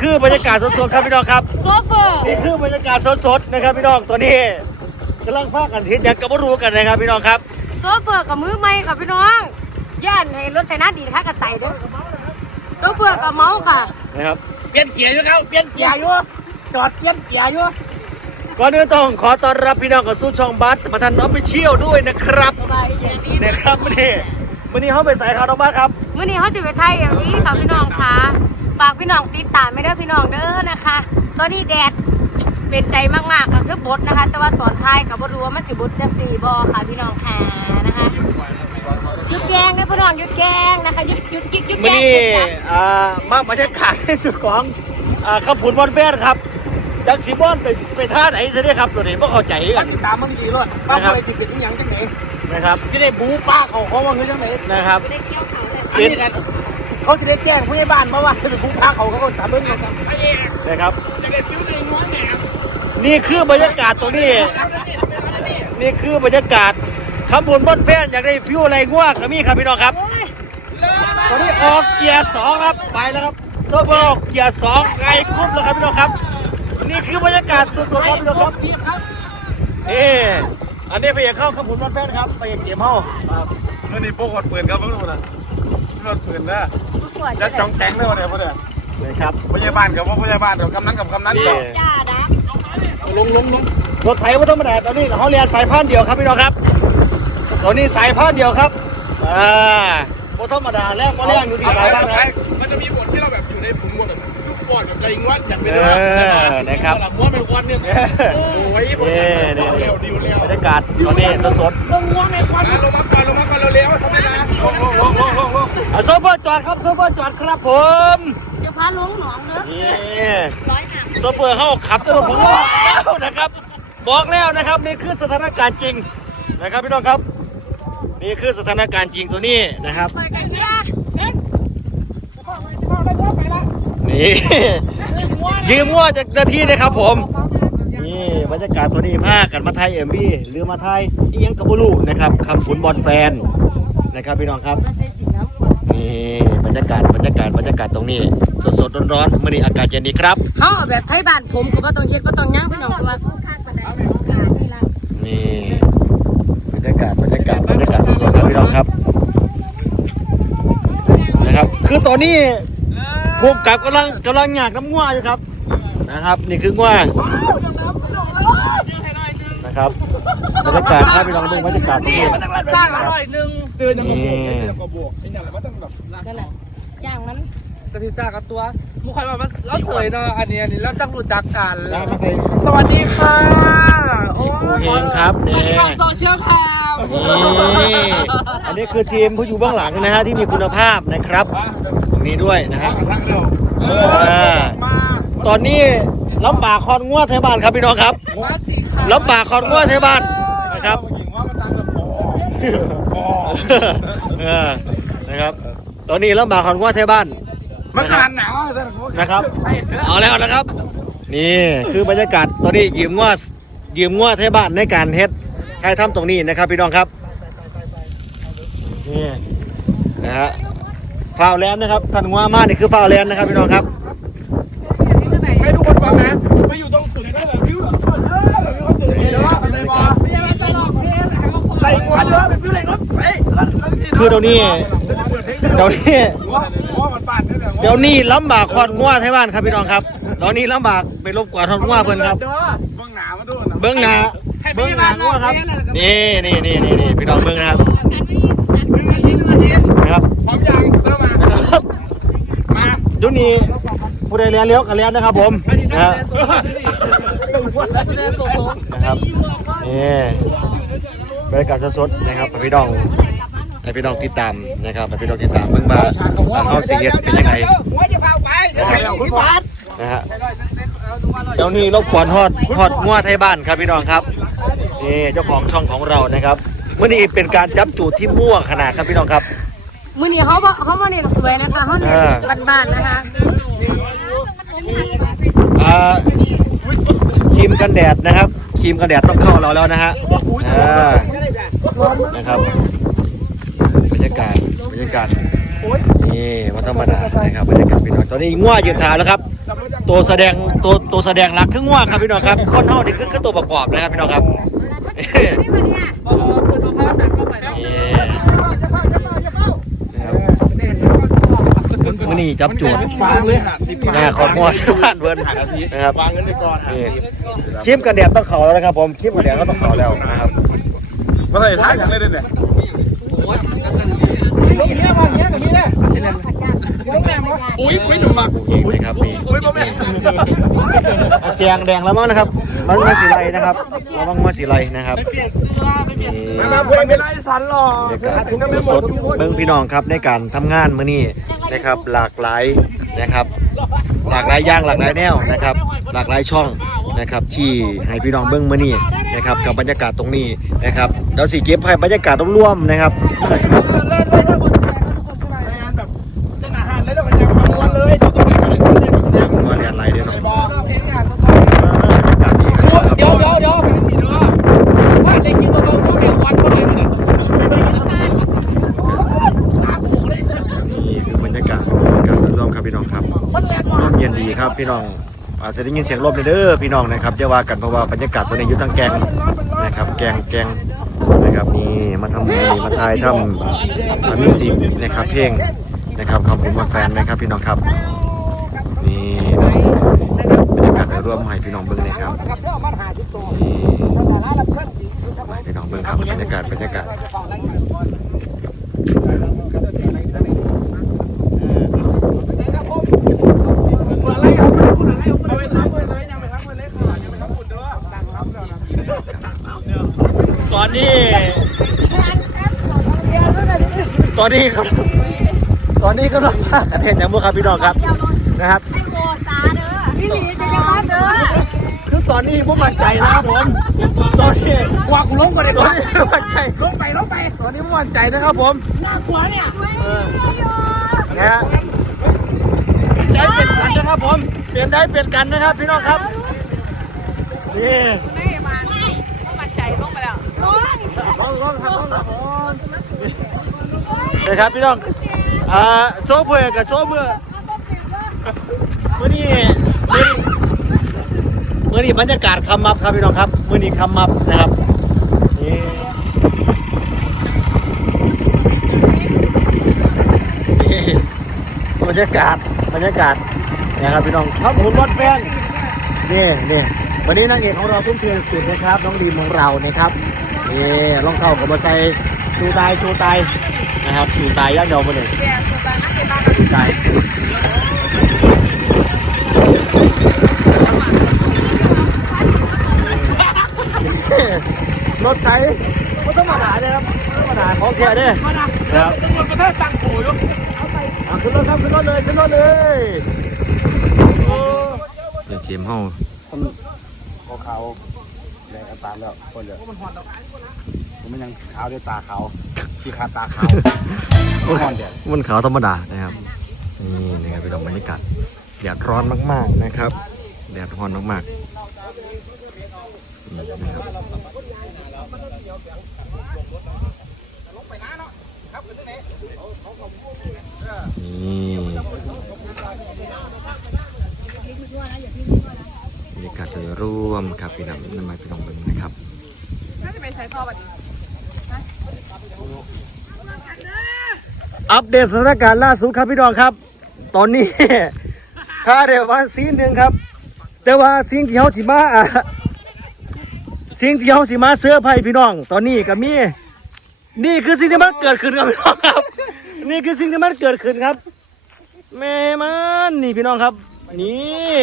คือบรรยากาศสดๆครับพี่น้องครับ โซเฟอร์นี่คือบรรยากาศสดๆนะครับพี่น้องตัวนี้กำลังพากันทิศยังกับว่ารู้กันนะครับพี่น้องครับ โซเฟอร์กับมือไม่ค่ะพี่น้องย่านให้รถไถนาดีนะคะกระไต่เด้วยโซเฟอร์กับเมาส์ค่ะ นะครับ เปลี่ยนเกียร์อยู่ครับเปลี่ยนเกียร์อยู่จอดเปลี่ยนเกียร์อยู่ก่อนอื่นต้องขอต้อนรับพี่น้องกับสู่ช่องบัสมาทันออฟฟิเชียลด้วยนะครับสบายดีนะครับวันนี้วันนี้เขาไปสายข่าวน้องบัสครับ มื่อนี้เขาจะไปไทยอย่างนี้ค่ะพี่น้องค่ะ ฝากพี่น้องติดตามไม่ได้อพี่น้องเด้อนะคะ ตอนนี้แดดเป็นใจมากๆก็คือบดนะคะ แต่ว่าตอนท้ายกับบรู้ว่ามันสิบดจะสี่บอค่ะพี่น้องค่ะนะคะหยุดแกงนะพี่น้องหยุดแกงนะคะหยุดหยุดหยุดหยุดวันแกงนี้หยุดแกงอ่ามาบรรยากาศในสุดของอ่าข้าวผุนบอลแฟนครับจากสีบอลไปไปท่าไหนซะเนี่ยครับตัวนี้พวกเข้าใจกันติดตามมันดีเลยป้าอะไรติดเป็นอย่างจังไหนนะครับสิได้บูป้าเขาเขาว่าเฮ้ยจังไหนนะครับได้เกี่ยว เขาเลยอันนี้กันเขาสิได้แจ้งผู้ใหญ่บ้านมาว่าเป็นบูป้าเขาเขาก็ตามเบิ้งกันนะครับนี่คือบรรยากาศตรงนี้ นี่คือบรรยากาศขบวนบนแฟนอยากได้ฟิวอะไรง่วงขมีครับพี่น้องครับตอนนี้ออกเกียร์สองครับไปแล้วครับรถบออกเกียร์สองไกลกุ้มแล้วครับพี่น้องครับ นี่คือบรรยากาศสดๆครับพี่น้องครับนี่อันนี้ไปเอกเข้าขบวนบนแฟนครับไปเอกเกมเฮาเมื่อนี้พวกคนปืนครับเพิ่งรู้นะรถปืนนะ วดจะจองแตงเลยวันเดียวพวกเดียวนะครับพยาบาลกับพวกพยาบาลกับกำนันกับกำนันนี่ก็จ้าดักลงลงลงรถไถว่าธรรมดาตอนนี้เขาเรียนสายพานเดียวครับพี่น้องครับตอนนี้สายพานเดียวครับอ่าว่าธรรมดาแรกว่าแรกอยู่ที่สายพานนะครับมันจะมีบท อดแบบใจงวัดอยากเป็นเอเรืออนะครับ หลังม้วนเป็นวันเนี่ยโอ้ยพวกนี่เดีนี่ยวดิวเร็วบรรยากาศตอนนี้สดลงม้วนเป็นวันลงมาก่อนลงมาก่อนเร็วๆทำไมนะลงลงลงลงลงลงๆอะโซเฟอร์จอดครับโซเฟอร์จอดครับผมเดี๋ยวพาลงหนองเด้อนี่ร้อยห่างโซเฟอร์เขาขับตลอดผมว่าแล้วนะครับ บอกแล้วนะครับนี่คือสถานการณ์จริงนะครับพี่น้องครับ นี่คือสถานการณ์จริงตัวนี้นะครับเปิดกันยา นี่ยืมว่าจากนาทีนะครับผม นี่บรรยากาศตัวนี้พากันมาไทยเอ็มบีหรือมาไทยอียังกับบุลูนะครับคำขุนบอลแฟนนะครับพี่น้องครับใส่สีน้ำขวดนี่บรรยากาศบรรยากาศบรรยากาศตรงนี้ สดๆร้อนๆมื่อนี้อากาศเย็นดีครับเขาเอาแบบไทยบ้านผมก็บ่ต้องเฮ็ดบ่ต้องย่างพี่น้องตัวนี่ละนี่บรรยากาศบรรยากาศบรรยากาศสดๆครับพี่น้องครับ นะครับ คือตอนนี้ ภูมิกับกำลังกำลังหยากน้ำง่วอยู่ครับ นะครับ นี่คือง่วนะครับบรรยากาศครับพี่น้องดูบรรยากาศตรงนี้จ้างอร่อยหนึ่งเตือนยังนี่ก็บวกไอ้เนี่ยมันต้องแบบนั่นแหละย่างมันกระติจ้ากับตัวมุขใครมาแล้วเสยเนาะอันนี้อันนี้แล้วจังรู้จักกันได้มาใส่สวัสดีค่ะโอ้ครูเองครับสเนี่วัสดีค่ะโซเชียลค่ะนี่อันนี้คือทีมผู้อยู่เบื้องหลังนะฮะที่มีคุณภาพนะครับตร งนี้ด้วยนะฮะทักเร็วอ่ามาตอนนี้ลำบากคอนงวดไทยบ้านครับพี่น้องครับวัดดีค่ะลำบากคอนงวดไทยบ้านนะครับยิงว่ามันตังกับพอพอเออนะครับ ตอนนี้ลำบากคอนงวดไทยบ้านมันขนาดหนาวนะครับเอาแล้วนะครับ นี่คือบรรยากาศตอนนี้ยืมงวดยืมงวดไทยบ้านในการเฮ็ดใครทำตรงนี้นะครับพี่น้องครับนี่นะฮะ ฟาวแลนด์นะครับท่านงวมานี่คือฟาวแลนด์นะครับพี่น้องครับไม่ทุกคนฟังนะไปอยู่ตรงตึกนั่นแหละฟิวแบบเออแบบฟิวตึกเดี๋ยวว่าอะไรวะไหลกวนเยอะเป็นฟิวไหลรถไปคือเดี๋ยวนี้เดี๋ยวนี้ว่ามันปั่นนี่แหละเดี๋ยวนี้ลำบากคอดงัวไทยบ้านครับพี่น้องครับเดี๋ยวนี้ลำบากไปรบกวนคอดงัวเพิ่อนครับ เบื้องหนามาด้วยเบื้องหน้าเบื้องหน้างัวครับนี่นี่นี่นี่พี่น้องเบื้องนะครับนะครับ เริ่มมานะครับมาเดี๋ยวนี้ผู้ใดเรียนเลี้ยวกันเรียนนะครับผมนะฮะนะครับนี่บรรยากาศสดๆนะครับพี่น้องให้พี่น้องติดตามนะครับให้พี่น้องติดตามเบิ่งว่าเขาสีเฮ็ดเป็นยังไงหัวจะพาไปเดี๋ยวให้ยี่สิบบาทนะฮะเดี๋ยวนี้รบกวนฮอดฮอดงัวไทยบ้านครับพี่น้องครับนี่เจ้าของช่องของเรานะครับเมื่อนี้เป็นการจับจูดที่ม่วงขนาดครับพี่น้องครับ มื้อนี้เขาบ่เขาบ่เน้นสวยนะคะเขาเน้นอ่าบ้านๆนะคะอ่าครีมกันแดดนะครับครีมกันแดดต้องเข้าเราแล้วนะฮะอ่านะครับบรรยากาศบรรยากาศนี่มาธรรมดานะครับบรรยากาศพี่น้องตอนนี้ง่วยืนทาแล้วครับ ตัวแสดงตัวตัวแสดงหลักคือง่วครับพี่น้องครับคนเฮานี่คือคือตัวประกอบนะครับพี่น้องครับนี่ มื่อนี้จับจวดวางเลยหาสิบนะขอมอดบ้านเพิ่นนะครับวางเงินไปก่อนนี่ครีมกันแดดต้องเขาแล้วนะครับผมครีมกันแดดก็ต้องเขาแล้วนะครับเมื่อไหร่ท้ายอย่างไรเด่นเนี่ยโอ้ยกันตันดีลงเงี้ยมาเงี้ยกับนี้เนี่ยลงแหนมวะ อุ้ยคุยหนุ่มมากนี่นะครับนี่อุ้ยบ่แม่นเสียงแดงแล้วมั้งนะครับมันมาสีไรนะครับระวังมาสีไรนะครับเปลี่ยนเสื้อไปเปลี่ยนนี่มาพูดไม่ได้สันหรอกบรรยากาศสดๆเบิ้งพี่น้องครับในการทำงานมื้อนี้นะครับ หลากหลายนะครับ หลากหลายอย่างหลากหลายแนวนะครับ หลากหลายช่องนะครับที่ให้พี่น้องเบิ้งมื้อนี้นะครับ กับบรรยากาศตรงนี้นะครับเดี๋ยวสิเก็บให้บรรยากาศรวมๆนะครับ่น้องอาจจะได้ยินเสียงลมเด้อพี่น้องนะครับจะว่ากันเพราะว่าบรรยากาศตัวนี้อยู่ทางแกงนะครับ แกงแกงนะครับนี่มาทำนี่มาถ่ายทำทำมิวสิกนะครับเพลงนะครับขอบคุณมาแฟนนะครับพี่น้องครับนี่บรรยากาศโดยรวมให้พี่น้องเบิ่งนะครับนี่พี่น้องเบิ่งครับบรรยากาศบรรยากาศ ตอนนี้ ตอนนี้ครับ ตอนนี้ก็ต้องพากันเห็นอย่างพวกครับพี่น้องครับนะครับโอ้ตาเด้อพี่หลีจะยังบ้านเด้อคือตอนนี้พวกมั่นใจนะครับผม ตอนนี้ว่ากูลงก่อนเลยตอนนี้มั่นใจลงไปลงไป ตอนนี้พวกมั่นใจนะครับผมน่ากลัวเนี่ยนะฮะได้เป็นกันนะครับผม เปลี่ยนได้เป็นกันนะครับพี่น้องครับ นี่ไม่มาต้องมั่นใจลงไปแล้วลงลองลองครับลองครับ นี่ครับพี่น้องอ่าโซ่เพื่อกับโซ่เมื่อเมื่อนี้เมื่อนี่บรรยากาศคำมับครับพี่น้องครับเมื่อนี้คำมับนะครับนี่บรรยากาศบรรยากาศนะครับพี่น้องครับหุ่นวัดแฟนนี่นี่วันนี้นางเอกของเราทุ่มเทสุดนะครับน้องดีมของเรานะครับนี่รองเท้ากับมาใส่ ชูตายชูตายนะครับชูตายย่างเดียวมาเลยแกสุดตานักเตะบ้านชูตายรถไถไม่ต้องมาด่าเลยครับไม่ต้องมาด่าของแค่เนี่ยครับตำรวจประเทศตังกูอยู่อะขึ้นรถครับขึ้นรถเลยขึ้นรถเลยโอ้ยเจมส์เฮาขาวขาวแรงตามแล้วคนเดียว มันหอนแล้วมันยังขาวด้วยตาขาวที่ขาตาขาวหอนเดียวมันขาวธรรมดานะครับนี่นะครับเป็นบรรยากาศแดดร้อนมาก ๆนะครับแดดร้อนมากๆนี่นะครับนี่บรรยากาศโดยรวมครับพี่น้ำน้ำมันพี่น้องเบิ้งนะครับน่าจะเป็นใช้ท่อบัดนี้ อัปเดตสถานการณ์ล่าสุดครับพี่น้องครับ ตอนนี้ ถ้าเดี๋ยววันซีนหนึ่งครับ แต่ว่าสิ่งที่เขาสิมาอะสิ่งที่เขาสิมาเสื้อร์ไผ่พี่น้อง ตอนนี้ก็มีนี่คือสิ่งที่มันเกิดขึ้นครับพี่น้องครับ นี่คือสิ่งที่มันเกิดขึ้นครับแม่มันนี่พี่น้องครับ นี่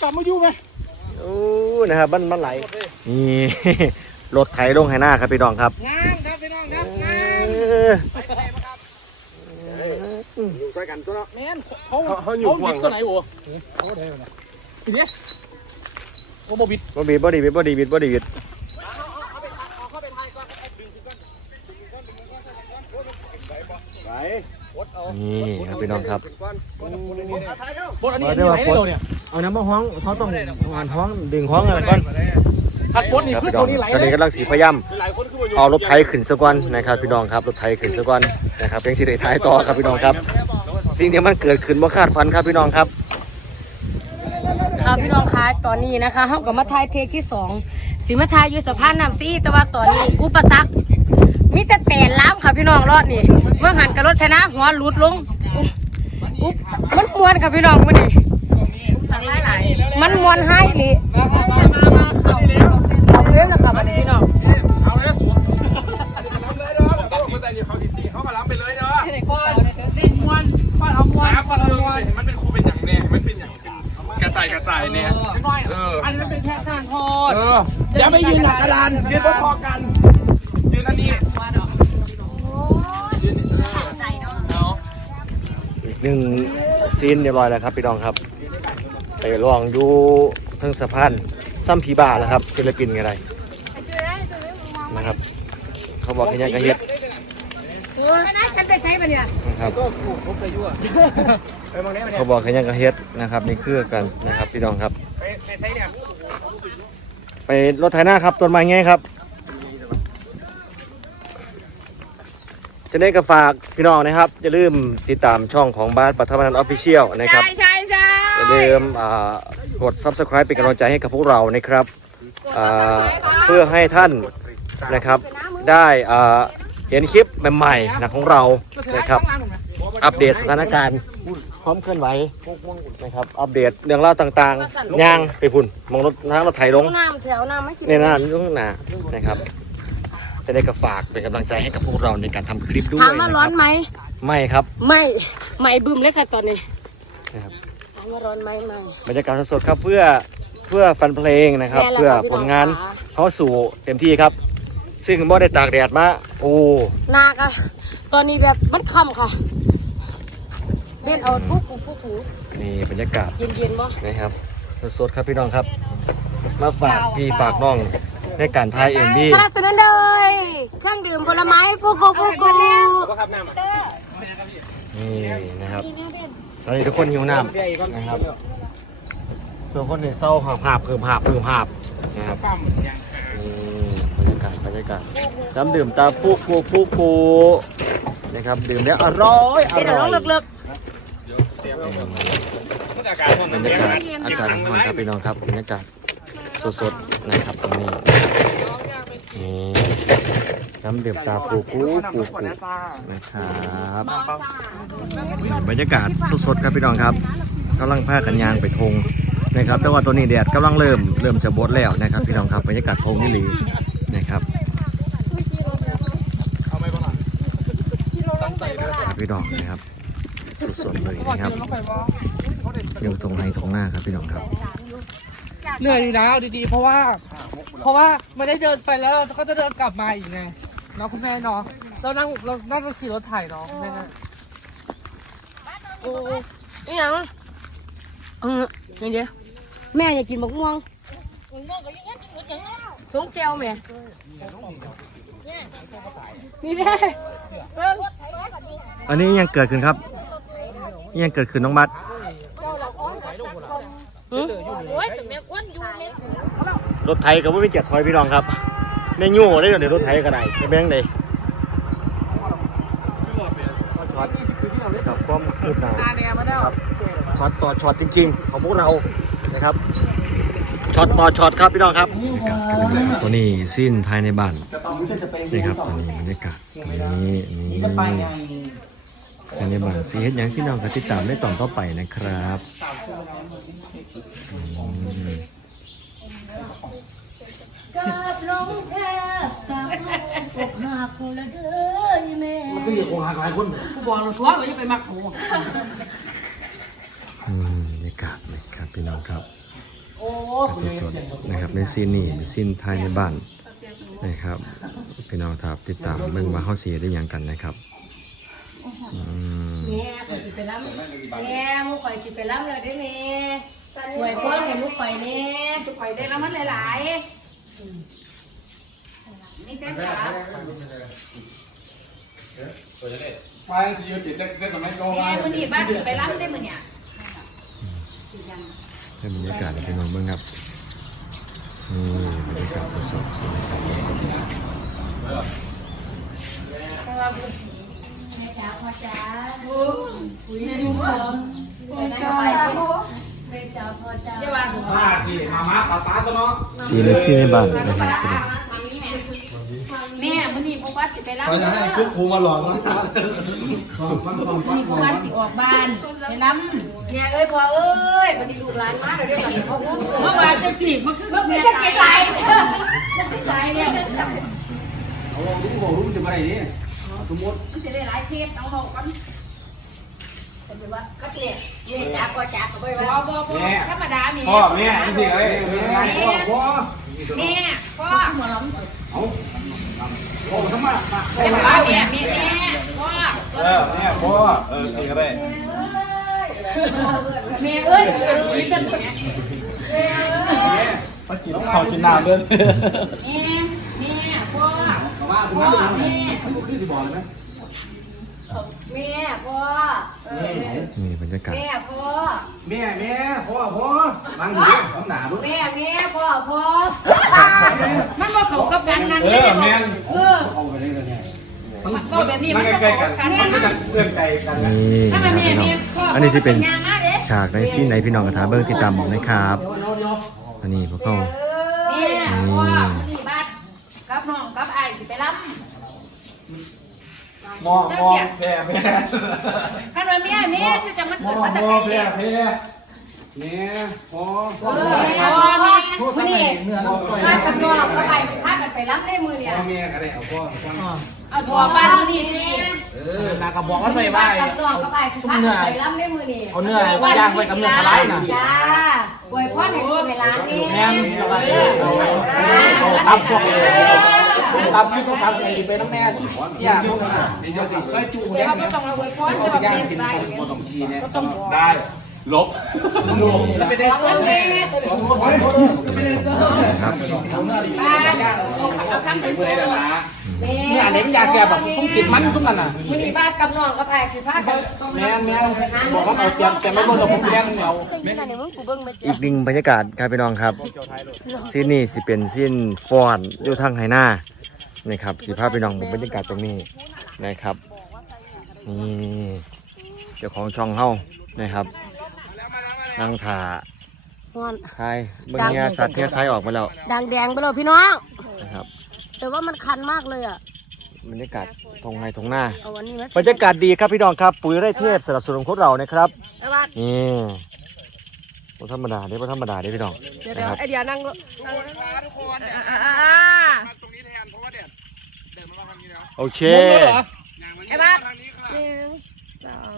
กลับมาอยู่ไหมโอ้นะครับมันมันไหลนี่ รถไถลงให้หน้าครับพี่น้องครับงานครับพี่น้องครับงานเอออยู่ใส่กันตัวเนาะแม่นเขาเขาอยู่ห่วงตัวไหนโอ้เขาได้ไหมทีนี้โอ้โมบิดบอดีบอดีบิดบอดีบิดบอดีบิดนี่ครับพี่น้องครับบนอันนี้อันนี้ไหนเราเนี่ยเอาน้ำมาห้องเขาต้องงานห้องดึงห้องอะไรก่อนไท ขัดบดนี่ครับคือพี่น้ตัอวงนี้ไหลตอนนี้กำลังสีพยายามหลายคนคือว่าอยู่เอารถไถขึ้นซะก่อนนะครับพี่น้องครับรถไถขึ้นซะก่อนนะครับเพียงสิได้ท้ายต่อครับพี่น้องครับ สิ่งที่มันเกิดขึ้นบ่คาดฝันครับพี่น้องครับ ค่ะพี่น้องคะตอนนี้นะคะเฮากับมาทายเทคที่สองสิมาทายอยู่สะพานน้ำซีแต่ว่าตอนนี้อุปสรรคมีแต่แตนล้ามค่ะพี่น้องรอดนี่เมื่อหันกับรถชนะหัวหลุดลงอุ๊บอุ๊บมันมวนค่ะพี่น้องมื้อนี้มันมวนให้ลิเอา ย่าไปยืนหนักกระดานยืนพอๆกัน ยืนอันนี้ยืนเอออีกหนึ่งซีนเรียบร้อยแล้วครับพี่น้องครับ ไปลองอยู่เทั้งสะพานซ้ำผีบ้าแล้วครับศิลปินกันไรนะครับ เขาบอกให้ยังกระเฮ็ดนะฉันไปใช้ปะเนี่ยนะครับเขาบอกให้ยังกระเฮ็ดนะครับนี่คือกันนะครับพี่น้องครับ ไปรถไถหน้าครับต้นไม้ไงครับจะได้กระฝากพี่น้องนะครับ อย่าลืมติดตามช่องของบ้านปัทมนันออฟฟิเชียลนะครับ ใช่ใช่ใช่อย่าลืมอ่ากด subscribe เป็นกำลังใจให้กับพวกเรานะครับอ่าเพื่อให้ท่านนะครับได้อ่าเห็นคลิปใหม่ๆนะของเรานะครับ อัปเดตสถานการณ์ พร้อมเคลื่อนไหวนะครับ อัปเดตเรื่องเล่าวต่างๆย่างไปพุ่นมองรถทางรถไถลงน้ำแถวน้ำไม่กินในหน้าลุงหนานะครับจะได้กระฝากเป็นกำลังใจให้กับพวกเราในการทำคลิปด้วยถามว่าร้อนนะคไหมรับไม่ครับ ไม่ไม่บึมเลยค่ะตอนนี้นะครับถามว่าร้อนไหมไม่บรรยากาศสดๆครับเพื่อเพื่อแฟนเพลงนะครับแน่แล้วเพื่อค่ะพี่ผลงานน้องค่ะเข้าสู่เต็มที่ครับ ซึ่งบ่ได้ตากแดดมาโอ้นากอะตอนนี้แบบมันค่ำค่ะ เล่นเอาฟุกฟูฟุกฟูนี่บรรยากาศเย็นเย็นๆบ่นะครับสดๆครับพี่น้องครับ มาฝากพี่ฝากน้องในการถ่ายเอ็มบีสนับสนุนโดยเครื่องดื่มผลไม้ฟูกูฟูกูนี่นะครับตอนนี้ทุกคนหิวน้ำนะครับทุกคนเนี่ยเศร้าหาบหาบเพิ่มหาบเพิ่มหาบนะครับนี่บรรยากาศบรรยากาศน้ำดื่มตาฟูกูฟูกูนะครับดื่มแล้วอร่อยอเป็นร่น้อองยเลิกอากาศ บรรยากาศอากาศร้อนครับพี่น้องครับบรรยากาศสดๆนะครับตรงนี้นี่น้ำดื่มตาฟูกูฟูกูนะครับนี่บรรยากาศสดๆครับพี่น้องครับกำลังพากันยางไปทงนะครับแต่ว่าตัวนี้แดดกำลังเริ่มเริ่มจะบดแล้วนะครับ พี่น้องครับบรรยากาศทงนี่หลีนะครับครับพี่น้องนะครับ สดๆเลยนะครับอยู่ตรงไหนตรงหน้าครับพี่น้องครับ เหนื่อยดีนะเอาดีๆ เพราะว่า เพราะว่าไม่ได้เดินไปแล้วเราก็จะเดินกลับมาอีกไงเนาะคุณแม่เนาะเรานั่งเรานั่งจะขี่รถไถเนาะคุณแม่โอ้นี่ยังเออเดี๋ยวแม่อยากกินมะม่วงสงแก้วแม่นี่ได้เบิ่งอันนี้ยังเกิดขึ้นครับ ยังเกิดขึ้นน้องบัตหือรถไทยกับว่าไม่เจ็ดถอยพี่น้องครับในยู่ได้เดี๋ยวรถไทยก็ได้ในแบงค์เลยช็อตครับความคืบหน้าครับช็อตต่อช็อตจริง ๆ ของพวกเรานะครับช็อตต่อช็อตครับพี่น้องครับตัวนี้สิ้นภายในบ้านนี่ครับตัวนี้บรรยากาศนี่นี่ ภายในบ้านสีเฮ็ดหยังพี่น้องก็ติดตามได้ตอนต่อไปนะครับอืมกับลงแทบอกหักละเด้อแม่ก็อยู่คงหักหลายคนกูบอกเราทัวร์ว่าจะไปมักโหอืมบรรยากาศนะครับพี่น้องครับสดๆนะครับในซีนนี้เป็นซีนภายในบ้านนะครับพี่น้องครับติดตามเบิ่งว่าเขาเสียได้หยังกันนะครับ อืม แม่ข่อยจิไปล้ำแม่มุกข่อยจิไปล้ำเลยได้แม่หวยพ่อให้มุกข่อยแม่จุกข่อยได้แล้วมันหลายๆนี่แฟนคลับไปสิอยู่ติดได้สมัยก่อนแม่คนนี้บ้านสิไปล้ำได้มื้อเนี่ยให้บรรยากาศให้พี่น้องเบิ่งครับนี่บรรยากาศสดๆบรรยากาศสด มาที่มามาตาตาตัวเนาะๆซีในซีในบ้านนะครับแม่มื้อนี้พวกวัดสิไปรับเราเด้จะให้อคุกครูมาหลอกนะฟังฟังฟังนี่พวกวัดสิออกบ้านไปรับเนี่ยเอ้ยพ่อเอ้ยวันนี้ลูกหลานมาเดี๋ยวเดี๋ยวบัดนี้พ่ออุ้มเมื่อวานจังสิมันคือเมื่อวานจังสิตายตายแล้วเอารู้บอกรู้จะไปไหนนี่ สมมติมันจะได้หลายเทปต้องบอกกันแต่ว่าคัดเนี่ยเนี่ยจ้าก็จ้าก็ไม่ว่าบ่บ่ธรรมดาเนี่ยพ่อแม่นี่สิเอ้ยพ่อพ่อแม่พ่อเอาโอ้ทำไมแต่ว่าแม่แม่แม่พ่อเออแม่พ่อเออสิก็ได้แม่เอ้ยเอ้ยกันเนี่ยมากินข้าวกินน้ำเด้อแม่แม่พ่อ มาถึงมาแม่เขาขึ้นที่บ่อเลยไหมแม่พ่อเออนี่บรรยากาศแม่พ่อแม่แม่พ่อพ่อบังอยู่ข้างหนาลูกแม่แม่พ่อพ่อมันบ่เข้ากับกันนั่นเอแม่อแม่เออเอาไปเลยเนี่ยมันก็แบบนี้มันใกก็ล้เข้ากันมันก็เพื่อนไกลกันนี่ถ้ามันนะแม่พี่น้อแม่งพ่ออันนี้ที่เป็นฉากในซีนในพี่น้องกระถาเบิ้งติดตามนะครับอันนี้พวกเขาแม่พ่อที่บ้าน กับน้องกับไอ้สิไปรับมองมองแพ้แพ้คันว่าแม่แม่คือจะมันมอเกิดงมาตะมไคองร้แพ้เนี่ยแพ้แม่พ่อเออแม่พ่อแม่มื้อนี้มากับน้องกับไอ้พากันไปรับได้มื้อเนี่ยพ่อแม่ก็ได้เอาพ่อพ่อเอาตัวบ้านมื้อนี้แม่เออนากระบอกว่าไปบ้ากับน้องกับไอ้พากันไปรับได้มื้อนี้เอาเนื้อย่างไปกับเนื้อปลาไหลน่ะ จ้าอวยพรให้ลูกให้หลานนี่แม่นอะไรเอาตับพวกเลย ตับชุดต้องตับไอ้ไปน้ำแม่ย่างพวกนั้นเดี๋ยวจะช่วยจูเดี๋ยวเราต้องอวยพรจะแบบเป็นไรพ่อต้องชี้เนี่ยได้ลบลบไปได้เอาเสื้อเงินแม่แม่ไปได้เสื้อครับบ้านเอาคำถึงเพื่อตัวให้นะแม่นี่อันนี้มันยาแก้แบบส้มกินมันส้มนั่นน่ะมื้อนี้บ้านกับน้องกับไอ้สิพากันแม่แม่บอกว่าเอาเตรียมเตรียมไม่หมดเราผมเลี้ยงเหนียวอีกหนึ่งบรรยากาศครับพี่น้องครับซีนนี่สิเป็นซีนฟอนอยู่ทางไหหน้า นะครับสิภาพพี่น้องผมบรรยากาศตรงนี้นะครับนี่เจ้าของช่องเฮานะครับนั่งถ่าทายเบิ่งเนี้ยสัตว์เนี้ยไซออกมาแล้วดังแดงไปเลยพี่น้องนะครับ แต่ว่ามันคันมากเลยอะบรรยากาศทงไฮทงหน้าเอาวันนี้ไหมบรรยากาศดีครับพี่น้องครับ ปุ๋ยไร่เทพสนับสนุนพวกเรานะครับไอ้บ้านนี่บ่ธรรมดาเด้บ่ธรรมดาเด้พี่น้องเดี๋ยวนะครับไอเดียนั่งรถ โอเคไอ้บ้านหนึ่งสอง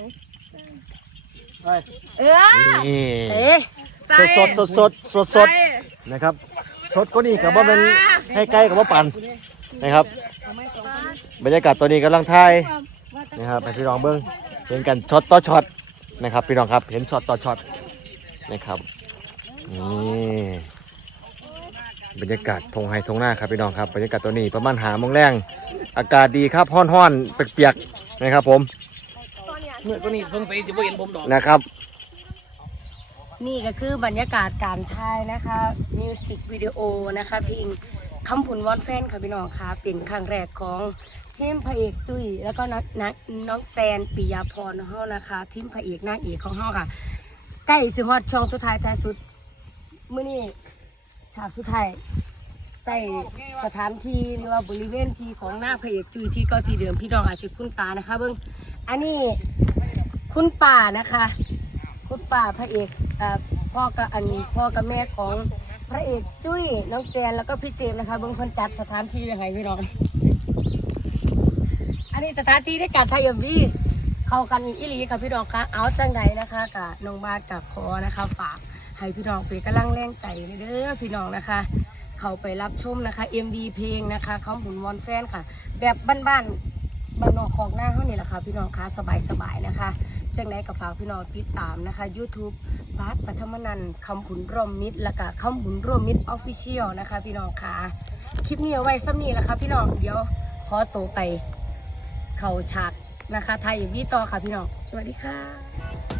เออนี่เอ๊ะสดสดสดสดสดสดนะครับ สดก็นี่กับว่าเป็นให้ใกล้กับว่าปั่นนะครับ บรรยากาศตัวนี้กำลังถ่ายนะครับให้พี่น้องเบิ้งเห็นกันช็อตต่อช็อตนะครับ พี่น้องครับเห็นช็อตต่อช็อตนะครับนี่บรรยากาศทงไฮทงหน้าครับพี่น้องครับบรรยากาศตัวนี้ประมาณหาโมงแรง อากาศดีครับห้อนห้อนๆเปียกๆนะครับผมเมื่อตัวนี้สงสัยจะไม่เห็นผมดอกนะครับ นี่ก็คือบรรยากาศการถ่ายนะคะมิวสิกวิดีโอนะคะเพลงคำผุนวอนแฟนค่ะพี่น้องค่ะเป็นครั้งแรกของทีมพระเอกตุ้ยแล้วก็นักนักน้องแจนปิยาพรของเฮานะคะทีมพระเอกนางเอกของเฮาค่ะใกล้สิฮอดช่วงสุดท้ายท้ายสุดมื้อนี้ฉากสุดท้ายใส่สถานที่หรือว่าบริเวณที่ของหน้าพระเอกจุยที่ก็ที่เดิมพี่น้องอาจจะคุ้นตานะคะ เบิ้งอันนี้คุณป่านะคะ คุณป่าพระเอกอ่อพ่อกับอันนี้พ่อกับแม่ของพระเอกจุ้ยน้องแจนแล้วก็พี่เจมส์นะคะเบิ้งคนจัดสถานที่ยังไงพี่น้อง อันนี้สถานที่ในการถ่ายเอ็มวีเข้ากันอีหลีกับพี่น้องคะเอาจังใดนะคะกับน้องบาทกับคอนะคะฝากให้พี่น้องไปกำลังแรงใจเด้อพี่น้องนะคะ เขาไปรับชมนะคะ MV เพลงนะคะเขาหมุนวอนแฟนค่ะ แบบบ้านๆบ้านนอกของหน้าเขานี่แหละค่ะ พี่น้องคะสบายๆนะคะจังใดก็ฝากพี่น้องติดตามนะคะ YouTube บาสปัทมนันคำผุนร่วมมิตรแล้วก็คำผุนร่วมมิตรออฟฟิเชียลนะคะ พี่น้องคะคลิปนี้เอาไว้ซ้ำนี้แหละค่ะพี่น้องเดี๋ยวขอตัวไปเขาฉากนะคะไทยอยู่วีต่อค่ะพี่น้อง สวัสดีค่ะ